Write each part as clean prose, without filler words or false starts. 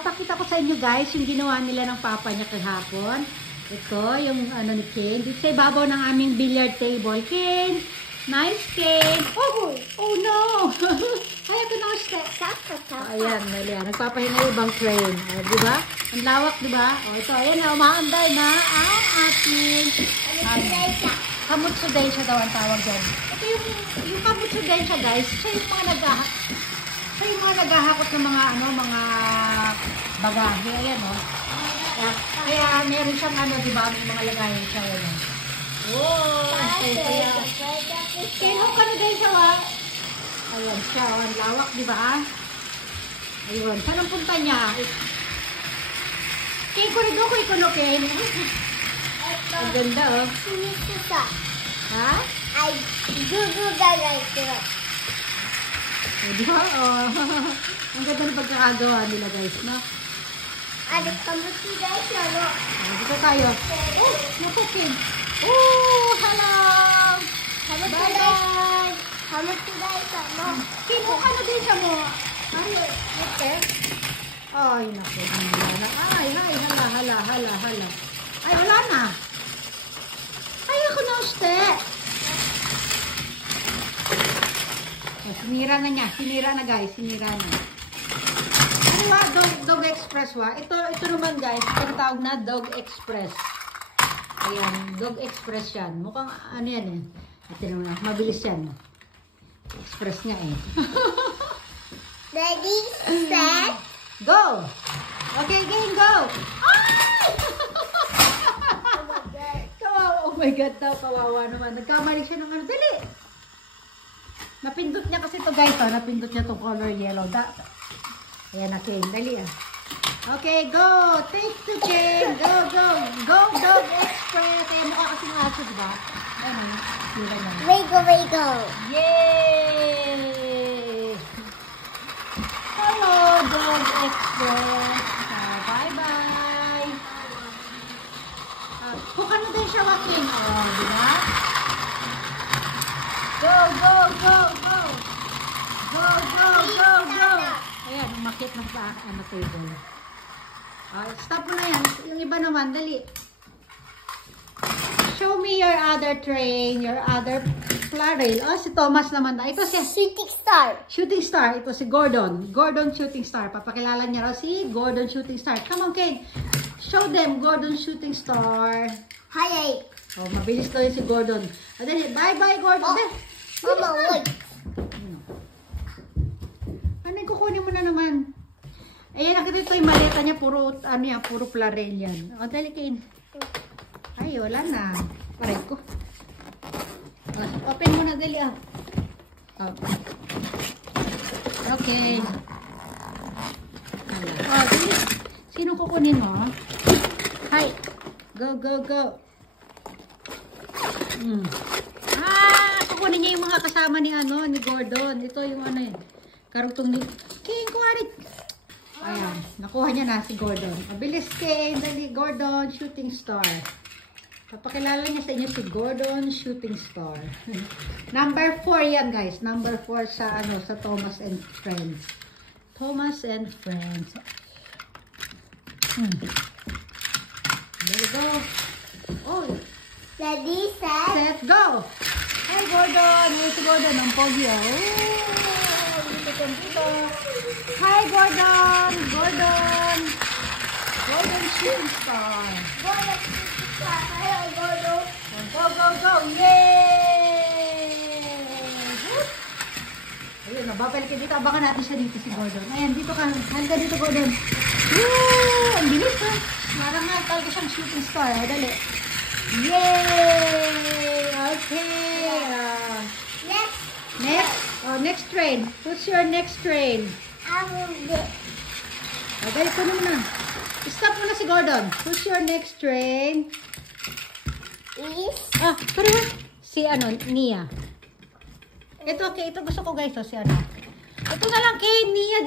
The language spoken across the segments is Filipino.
Papakita ko sa inyo guys, yung ginawa nila ng papa niya kahapon. Ito, yung ano ni Ken. Dito sa ibabaw ng aming billiard table. Ken! Nice, Ken! Oh! Oh no! Kaya ko na step. Ayan, Melia. Nagpapahinga yung ibang train. Diba? Ang lawak, diba? O, ito, ayan na, umaandar na ang ating Kamutsudaisha daw ang tawag dyan. Ito yung Kamutsudaisha guys, siya yung mga naghahakot ng mga mga bagahe. Ayan o. Kaya meron siyang diba, may mga lagayan siya. Ayan. Oh, kaya. Kino ka na guys siya wa? Ayan siya, ang lawak diba? Ayun, saan ang punta niya? Kaya ko rin ako ikunukin. Ang ganda oh. Ha? Ay, gagay ko. Diba? Oh. Ang ganda ng pagkakagawa nila guys, no? Ano Kamutsudaisha, no? Dito tayo. Oh, nakukin. Oh, hello! Bye-bye! Kamutsudaisha, no? Kino ka na din siya mo? Okay. Ay, naku. Ay, hala. Ay, wala na. Ay, ako na uste. Sinira na niya. Sinira na guys. Sinira na. Ano ba? Dog Express wa? Ito naman guys. Tinatawag na Dog Express. Ayan. Dog Express yan. Mukhang ano yan eh. Ito naman. Mabilis yan. Express niya eh. Ready, set, go! Okay, game, go! Ay! Kawawa. Oh my God daw. Kawawa naman. Nagkamali siya ng ano. Dali! Napindot niya kasi ito guys. Napindot niya itong color yellow. Ayan na, Kane. Dali ah. Okay, go! Take two, Kane! Go! Go, Dog Express! Ayan, mukha kasing aso, diba? Ayan, wiggle. Yay! Hello, Dog Express! Bye-bye! Kuka na din siya, Joaquin. Diba? Go! Ayan, umakit na sa table. Stop mo na yan. Yung iba naman, dali. Show me your other train, your other flarail. Si Thomas naman. Ito si Shooting Star. Ito si Gordon. Gordon Shooting Star. Papakilala niya raw si Gordon Shooting Star. Come on, Kane. Show them Gordon Shooting Star. Hi. Mabilis daw yun si Gordon. Dali, bye-bye, Gordon. Mama, wait. Ano yung kukunin mo na naman? Ayan, nakita ito yung maleta niya. Puro flarail yan. Dali, Kane. Ay, wala na. Paray ko. Open mo na, dali ah. Okay. Dali. Sino kukunin mo? Hi. Go. Kukunin niya yung mga kasama ni Gordon. Ito yung karugtong ni King Kuwarit. Ayan, nakuha niya na si Gordon. Mabilis, King. Dali, Gordon Shooting Star. Papakilala niya sa inyo si Gordon Shooting Star. Number 4 yan, guys. Number 4 sa sa Thomas and Friends. Thomas and Friends. There we go. Oh. Ready, set, go. Hi, Gordon. Hey, si Gordon. Ang pogi. Hi, Gordon. Gordon Shooting Star. Go. Yay! Ayun, babalik dito. Abangan natin siya dito si Gordon. Ayan, dito ka. Halika dito, Gordon. Woo! Ang bilis ha. Parang nga talaga siyang shooting star. Dali. Yay! Okay. Next. Next train. Who's your next train? Dali, kunin mo na. Stop mo na si Gordon. Who's your next train? Pariwan. Si Nia. Ito gusto ko guys. Si Ito na lang kay Nia.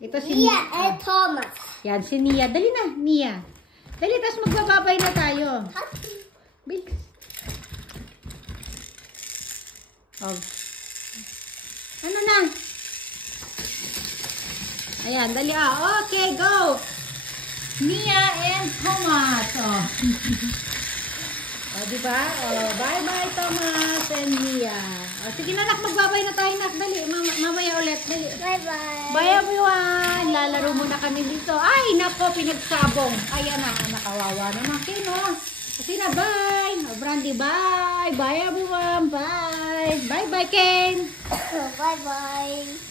Ito si Nia and Thomas. Yan, si Nia. Dali na, Nia. Dali, tas magbababay na tayo. Bilis. Ano na? Ayan, dali Okay, go. Mia and Thomas. Diba? Bye-bye, Thomas and Mia. Sige na, nak. Magbabay na tayo, nak. Dali. Mamaya ulit. Dali. Bye-bye. Bye, everyone. Lalaro muna kami dito. Ay, nako, pinagsabong. Ayan na. Nakawawa naman. Kino? Kasi na, bye. Brandy, bye. Bye, everyone. Bye. Bye-bye, Ken. Bye-bye.